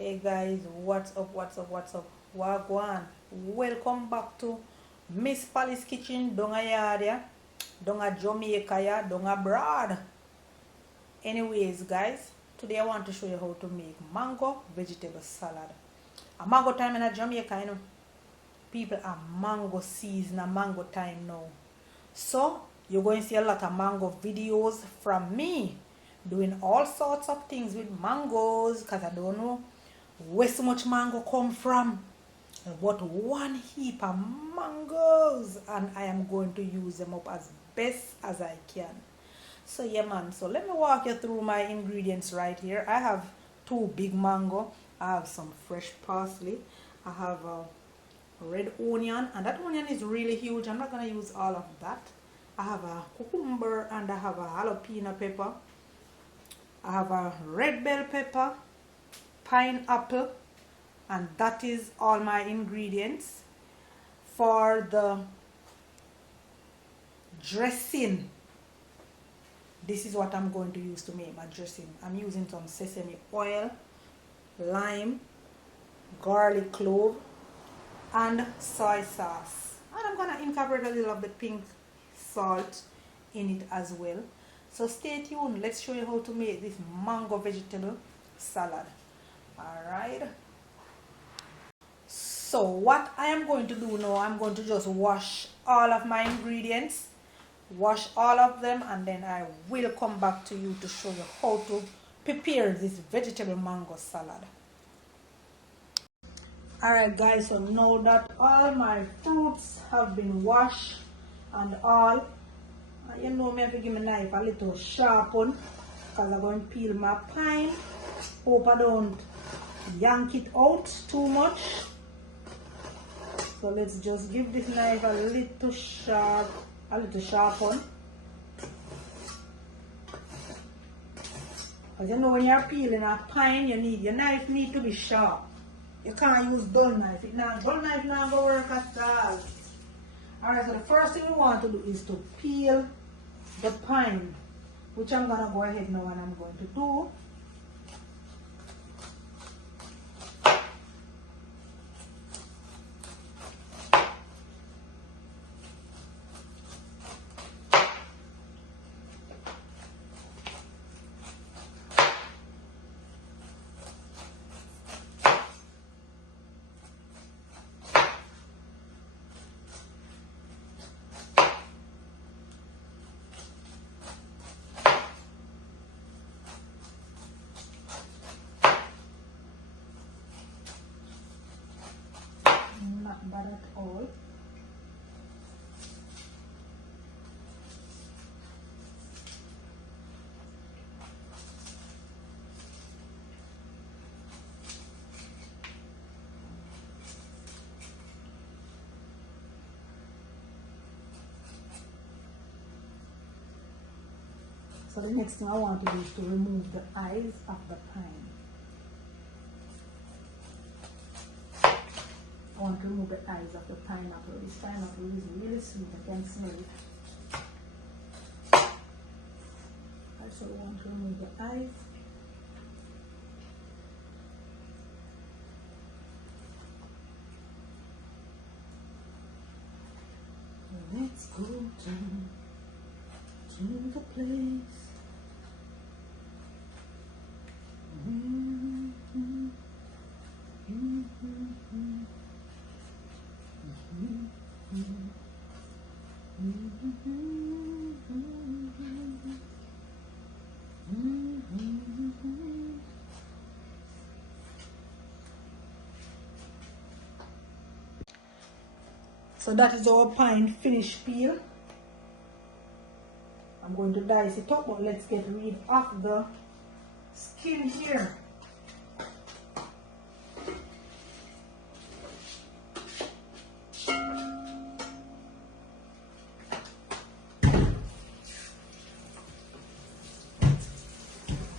Hey guys, what's up, what's up? Wagwan. Welcome back to Miss Palace Kitchen, Donga Yadia, Donga Jamaica, ya, Donga Broad. Anyways, guys, today I want to show you how to make mango vegetable salad. A mango time in Jamaica, people are mango season, a mango time now. So, you're going to see a lot of mango videos from me doing all sorts of things with mangoes because I don't know where so much mango come from, but one heap of mangoes, and I am going to use them up as best as I can. So yeah man, so let me walk you through my ingredients right here. I have two big mango, I have some fresh parsley, I have a red onion, and that onion is really huge. I'm not going to use all of that. I have a cucumber and I have a jalapeno pepper. I have a red bell pepper, pineapple, and that is all my ingredients. For the dressing, this is what I'm going to use to make my dressing. I'm using some sesame oil, lime, garlic clove, and soy sauce. And I'm going to incorporate a little of the pink salt in it as well. So stay tuned. Let's show you how to make this mango vegetable salad. Alright. So what I am going to do now, I'm going to just wash all of my ingredients. Wash all of them, and then I will come back to you to show you how to prepare this vegetable mango salad. Alright guys, so now that all my fruits have been washed and all, you know me have to give my knife a little sharpen because I'm going to peel my pine. Hope I don't yank it out too much. So let's just give this knife a little sharpen. Because you know when you're peeling a pine, your knife need to be sharp. You can't use dull knife. Dull knife not going to work at all. Alright, so the first thing we want to do is to peel the pine, which I'm going to go ahead now and I'm going to do. Not bad at all. So the next thing I want to do is to remove the eyes of the pine. I want to remove the eyes of the pineapple. This pineapple is really sweet. I can smell it. I also want to remove the eyes. Let's go to the place. So that is our pine finished peel. I'm going to dice it up, but let's get rid of the skin here.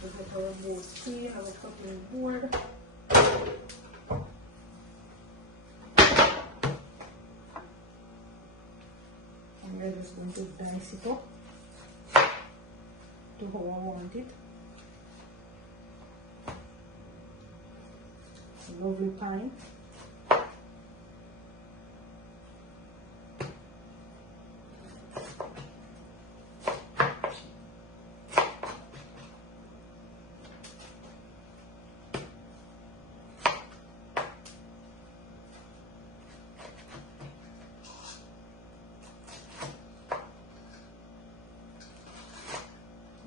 We'll get our board clean, our cutting board. And we're just going to dice it up to how I want it. Lovely pine.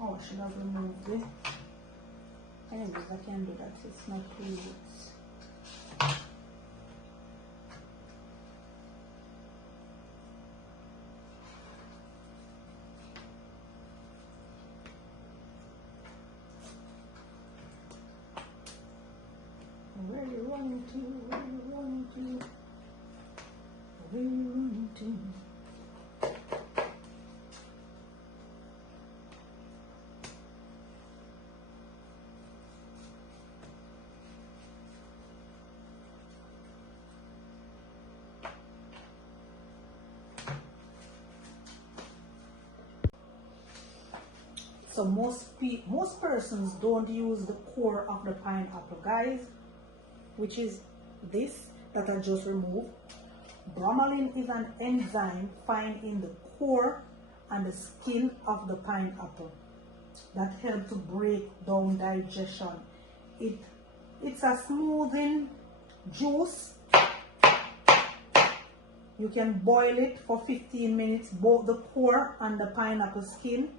Oh, I should have removed it. Anyways, I can do that. It's not too loose. Where are you running to? Where are you running to? Where are you running to? So most persons don't use the core of the pineapple, guys, which is this that I just removed. Bromelain is an enzyme found in the core and the skin of the pineapple that helps to break down digestion. It's a smoothing juice. You can boil it for 15 minutes, both the core and the pineapple skin.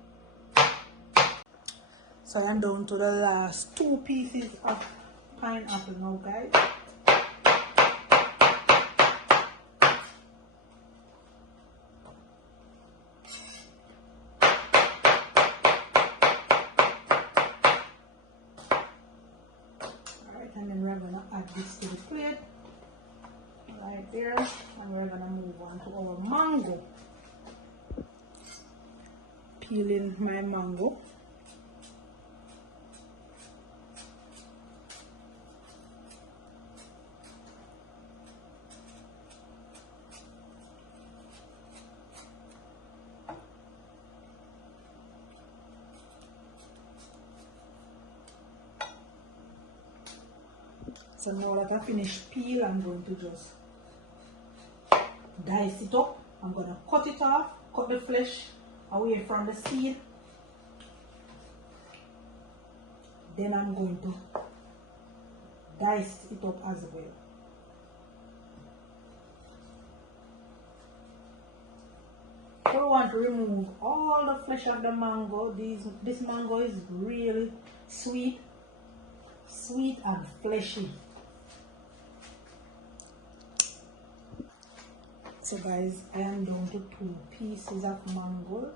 So I'm down to the last 2 pieces of pineapple now, guys. Alright, and then we're gonna add this to the plate right there, and we're gonna move on to our mango. Peeling my mango. So now that I finished peel, I'm going to just dice it up. I'm going to cut it off, cut the flesh away from the seed. Then I'm going to dice it up as well. So we want to remove all the flesh of the mango. This mango is really sweet and fleshy. So guys, I am down to 2 pieces of mango.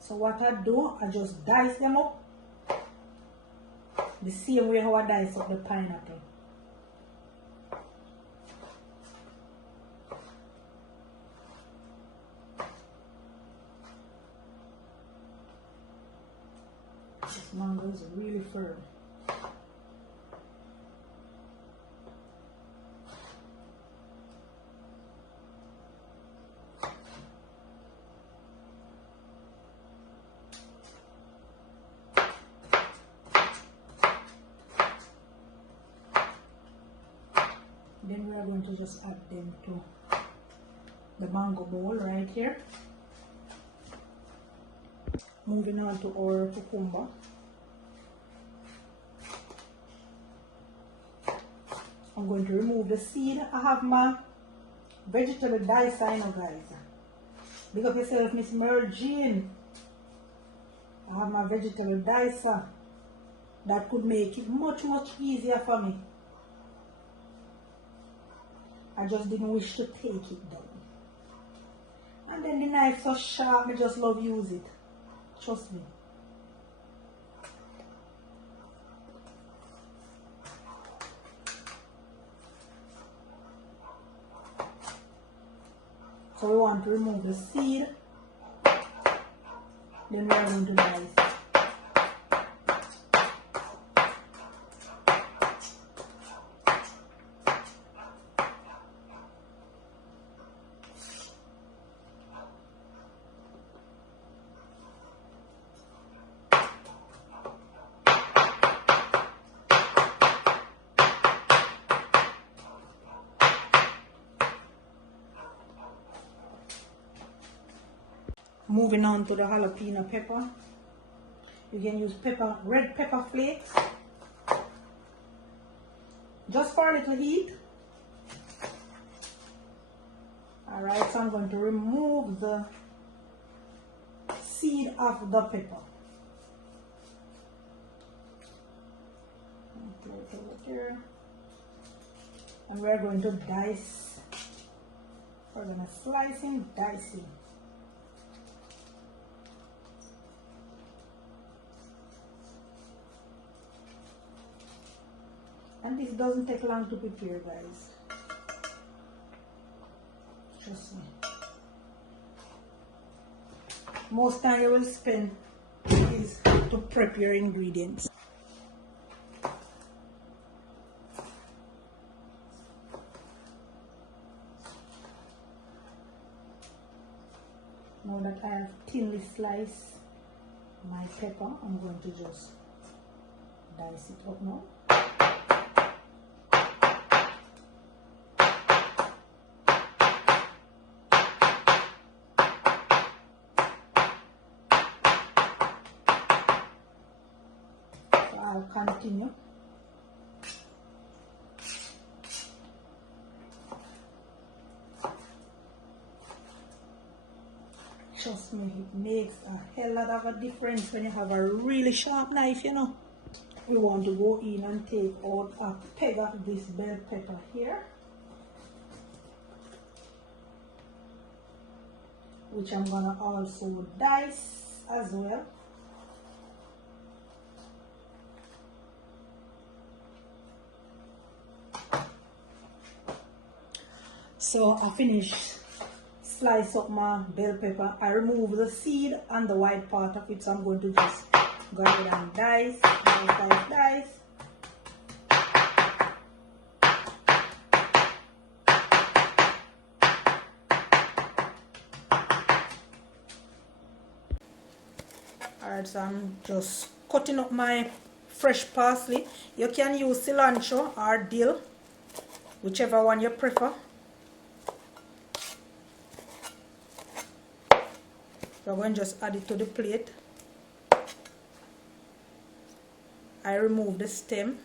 So what I do, I just dice them up the same way how I dice up the pineapple. This mango is really firm. Then we are going to just add them to the mango bowl right here. Moving on to our cucumber. I'm going to remove the seed. I have my vegetable dicer now, guys. Big up yourself, Miss Mary Jean. I have my vegetable dicer. That could make it much easier for me. I just didn't wish to take it down. And then the knife so sharp, I just love use it. Trust me. So we want to remove the seed. Then we are going to dice. Moving on to the jalapeno pepper. You can use red pepper flakes. Just for a little heat. Alright, so I'm going to remove the seed of the pepper. Put it over there. And we're going to dice. We're going to slice and dice it. And this doesn't take long to prepare, guys. Trust me. Most time you will spend is to prep your ingredients. Now that I have thinly sliced my pepper, I'm going to just dice it up now. I'll continue. Trust me, it makes a hell lot of a difference when you have a really sharp knife, you know. We want to go in and take out a peg of this bell pepper here, which I'm gonna also dice as well. So I finished slice up my bell pepper. I remove the seed and the white part of it, so I'm going to just go ahead and dice. Alright, so I'm just cutting up my fresh parsley. You can use cilantro or dill, whichever one you prefer. So I'm going to just add it to the plate. I remove the stem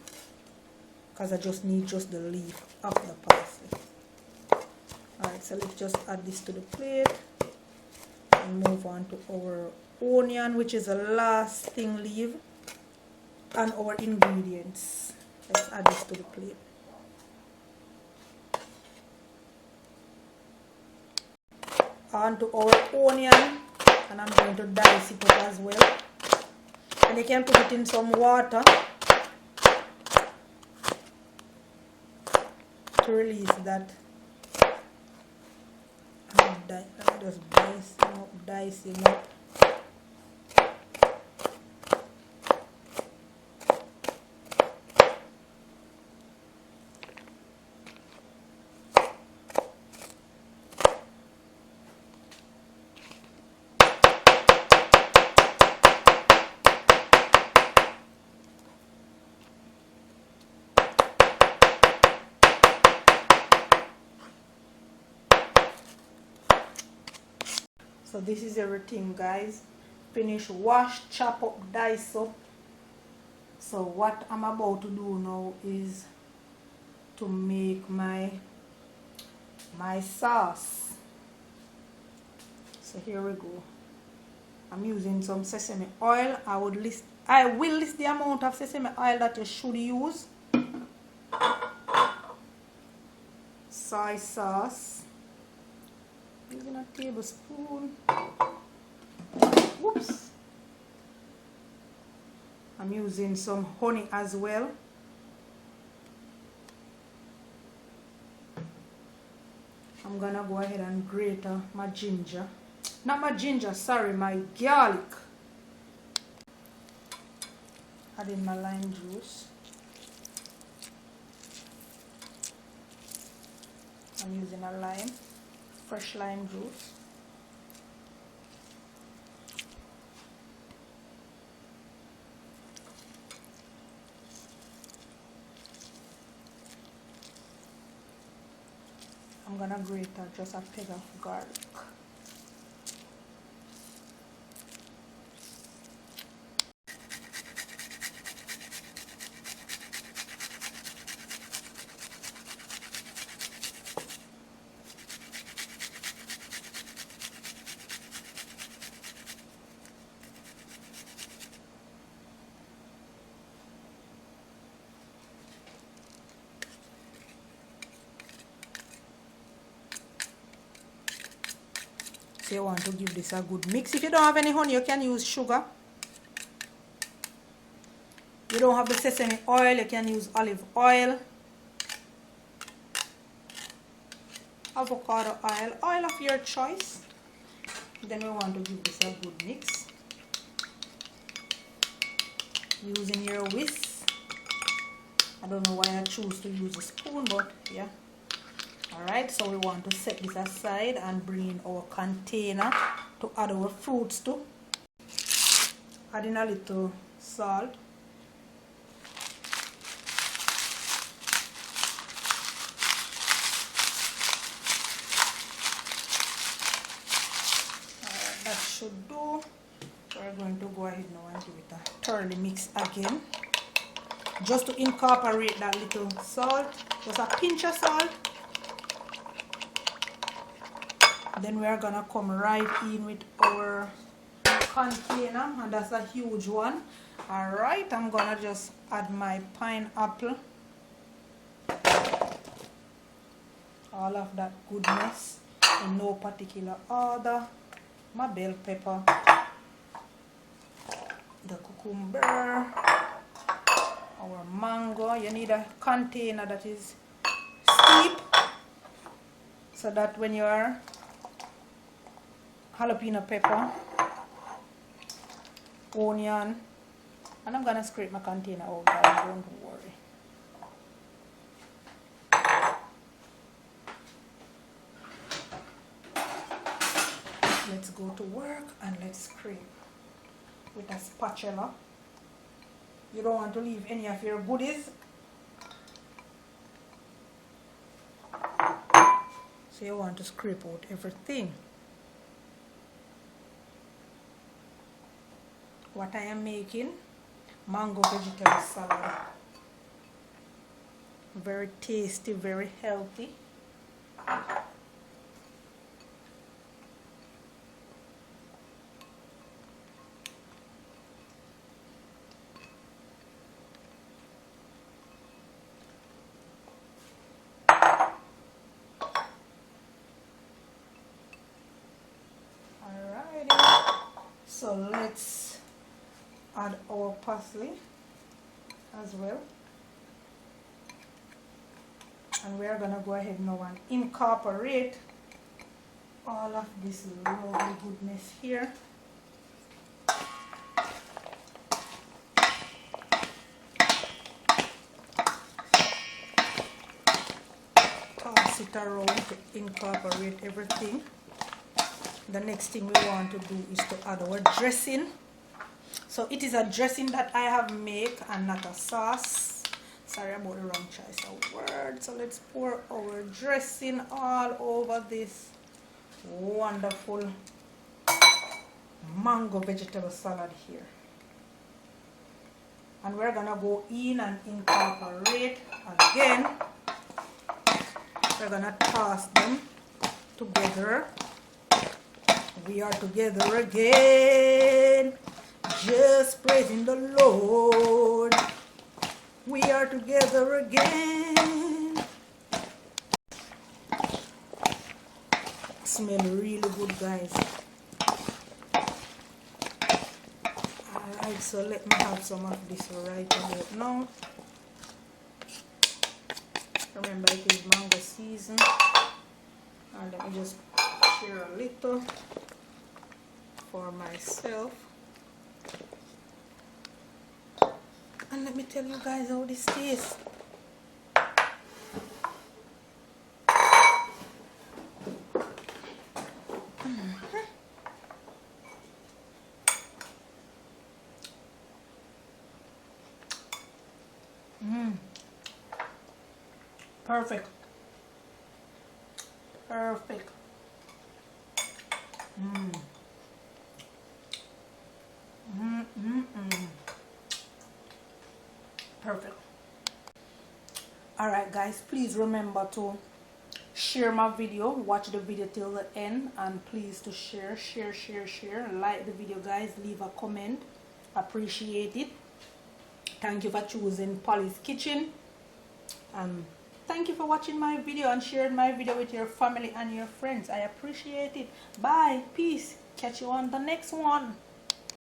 because I just need just the leaf of the parsley. Alright, so let's just add this to the plate and move on to our onion, which is the last thing leave, and our ingredients. Let's add this to the plate. On to our onion, and I'm going to dice it up as well. And you can put it in some water to release that. I'm just dicing up. So this is everything, guys. Finish, wash, chop up, dice up. So what I'm about to do now is to make my sauce. So here we go. I'm using some sesame oil. I will list the amount of sesame oil that you should use. Soy sauce. Using a tablespoon. Whoops. I'm using some honey as well. I'm gonna go ahead and grate my ginger. Not my ginger, sorry, my garlic. Add in my lime juice. I'm using a lime, fresh lime juice. I'm gonna grate just a peg of garlic. So you want to give this a good mix. If you don't have any honey, you can use sugar. You don't have the sesame oil, you can use olive oil, avocado oil, oil of your choice. Then we want to give this a good mix using your whisk. I don't know why I choose to use a spoon, but yeah. Alright, so we want to set this aside and bring in our container to add our fruits to. Adding a little salt. That should do. We're going to go ahead now and give it a thoroughly mix again. Just to incorporate that little salt, just a pinch of salt. Then we are gonna come right in with our container, and that's a huge one. Alright, I'm gonna just add my pineapple. All of that goodness in no particular order. My bell pepper, the cucumber, our mango. You need a container that is steep so that when you are jalapeno pepper, onion, and I'm gonna scrape my container out, guys, don't worry. Let's go to work and let's scrape with a spatula. You don't want to leave any of your goodies. So you want to scrape out everything. What I am making, mango vegetable salad. Very tasty, very healthy. So let's add our parsley as well, and we are gonna go ahead now and incorporate all of this lovely goodness here. Toss it around to incorporate everything. The next thing we want to do is to add our dressing. So it is a dressing that I have made and not a sauce. Sorry about the wrong choice of word. So let's pour our dressing all over this wonderful mango vegetable salad here. And we're gonna go in and incorporate again. We're gonna toss them together. We are together again, just praising the Lord. We are together again. Smell really good, guys. Alright, so let me have some of this right about now. Remember, it is mango season. And let me just share a little for myself, and let me tell you guys how this tastes. Perfect. Perfect. Perfect. Alright guys, please remember to share my video, watch the video till the end, and please to share, like the video, guys, leave a comment, appreciate it. Thank you for choosing Polly's Kitchen, and Thank you for watching my video and sharing my video with your family and your friends. I appreciate it. Bye. Peace. Catch you on the next one.